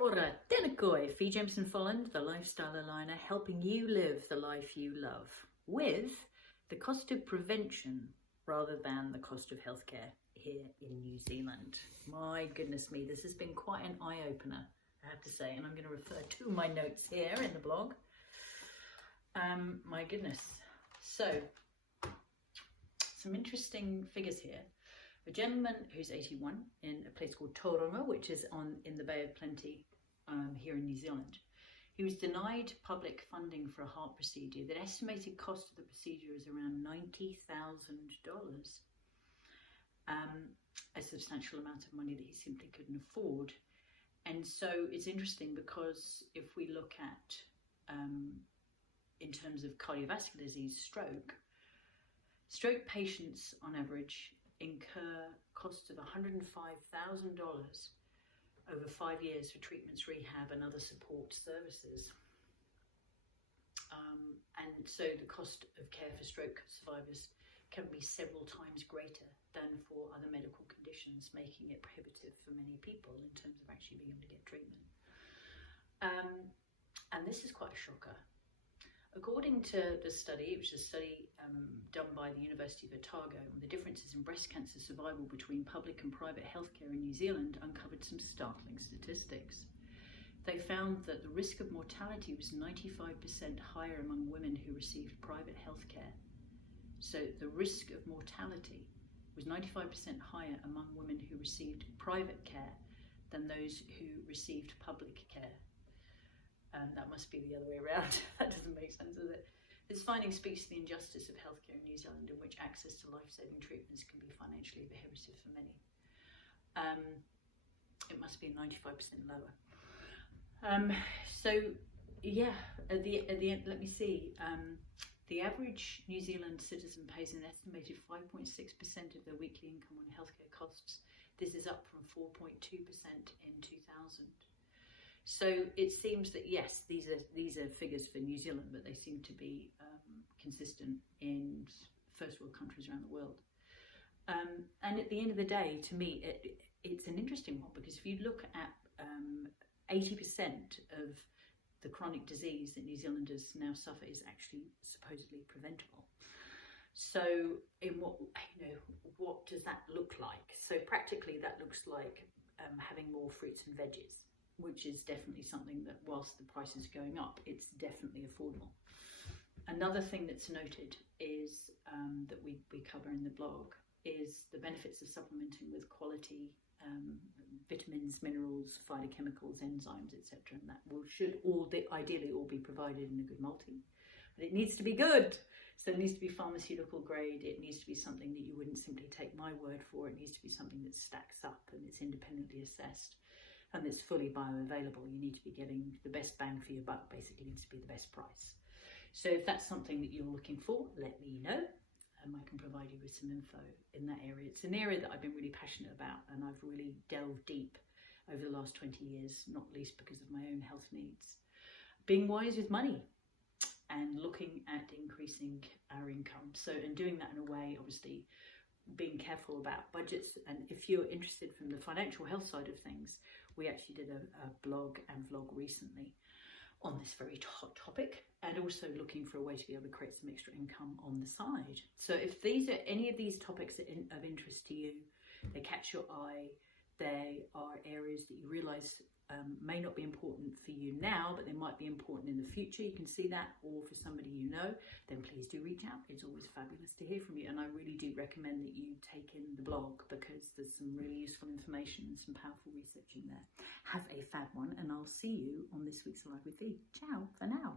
ora, Denakoi, Fee Jamieson-Folland, the lifestyle aligner, helping you live the life you love with the cost of prevention rather than the cost of healthcare here in New Zealand. My goodness me, this has been quite an eye-opener, I have to say, and I'm going to refer to my notes here in the blog. My goodness. So, some interesting figures here. A gentleman who's 81 in a place called Tauranga, which is in the Bay of Plenty here in New Zealand. He was denied public funding for a heart procedure. The estimated cost of the procedure is around $90,000, a substantial amount of money that he simply couldn't afford. And so it's interesting because if we look at, in terms of cardiovascular disease, stroke patients on average incur costs of $105,000 over 5 years for treatments, rehab and other support services. And so the cost of care for stroke survivors can be several times greater than for other medical conditions, making it prohibitive for many people in terms of actually being able to get treatment. And this is quite a shocker. According to the study, which is a study done by the University of Otago, the differences in breast cancer survival between public and private healthcare in New Zealand uncovered some startling statistics. They found that the risk of mortality was 95% higher among women who received private healthcare. So the risk of mortality was 95% higher among women who received private care than those who received public care. That must be the other way around. That doesn't make sense, does it? This finding speaks to the injustice of healthcare in New Zealand, in which access to life-saving treatments can be financially prohibitive for many. It must be 95% lower. So yeah, at the end, let me see. The average New Zealand citizen pays an estimated 5.6% of their weekly income on healthcare costs. This is up from 4.2% in 2000. So it seems that yes, these are figures for New Zealand, but they seem to be consistent in first world countries around the world. And at the end of the day, to me, it's an interesting one, because if you look at 80% of the chronic disease that New Zealanders now suffer is actually supposedly preventable. So in what does that look like? So practically that looks like having more fruits and veggies, which is definitely something that, whilst the price is going up, it's definitely affordable. Another thing that's noted is that we cover in the blog is the benefits of supplementing with quality vitamins, minerals, phytochemicals, enzymes, etc. And that should ideally all be provided in a good multi. But it needs to be good. So it needs to be pharmaceutical grade. It needs to be something that you wouldn't simply take my word for. It needs to be something that stacks up and it's independently assessed. And it's fully bioavailable. You need to be getting the best bang for your buck, basically. It needs to be the best price. So if that's something that you're looking for, let me know, and I can provide you with some info in that area. It's an area that I've been really passionate about, and I've really delved deep over the last 20 years, not least because of my own health needs. Being wise with money and looking at increasing our income. So, and doing that in a way, obviously, being careful about budgets. And if you're interested from the financial health side of things, we actually did a blog and vlog recently on this very hot topic, and also looking for a way to be able to create some extra income on the side. So if any of these topics are of interest to you, they catch your eye, they are areas that you realise may not be important for you now, but they might be important in the future, you can see that, or for somebody you know, then please do reach out. It's always fabulous to hear from you, and I really do recommend that you take in the blog, because there's some really useful information and some powerful research in there. Have a fab one, and I'll see you on this week's Live with Fee. Ciao for now.